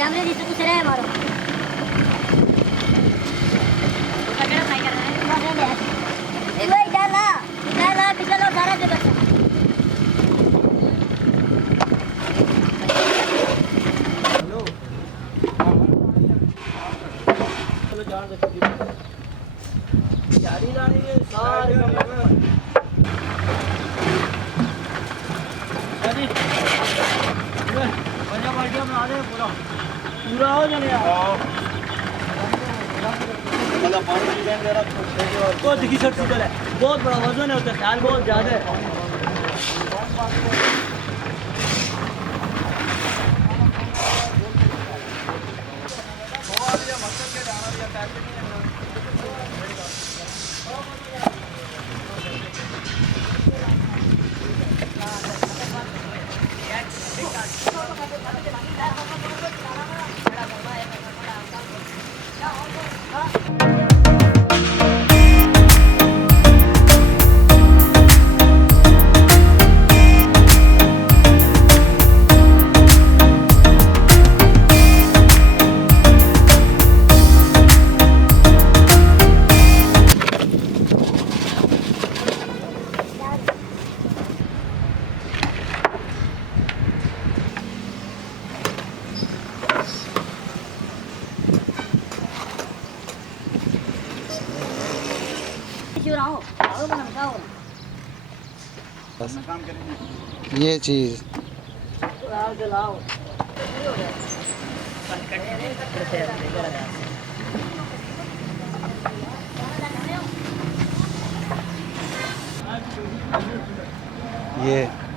कैमरे नीचे कुछ रहे हमारा पकड़ा नहीं कर रहा है ए भाई डाला पिछला लो सारा से बस हेलो चलो जान दे यारी ना नहीं सारे अरे बढ़िया बढ़िया बना दे पूरा हो जाने यार मतलब पानी डिजाइन जरा बहुत दिखी शर्ट है बहुत बड़ा वजन है उसका ख्याल बहुत ज्यादा है ये चीज ये